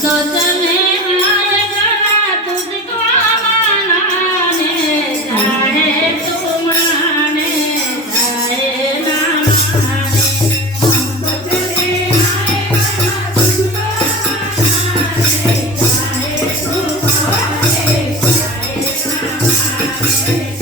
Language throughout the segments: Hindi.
सोच में आएगा तुझको मनाने चाहे तू माने चाहे ना माने सोच में आएगा तुझको मनाने चाहे तू माने चाहे ना माने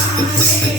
this, this, this.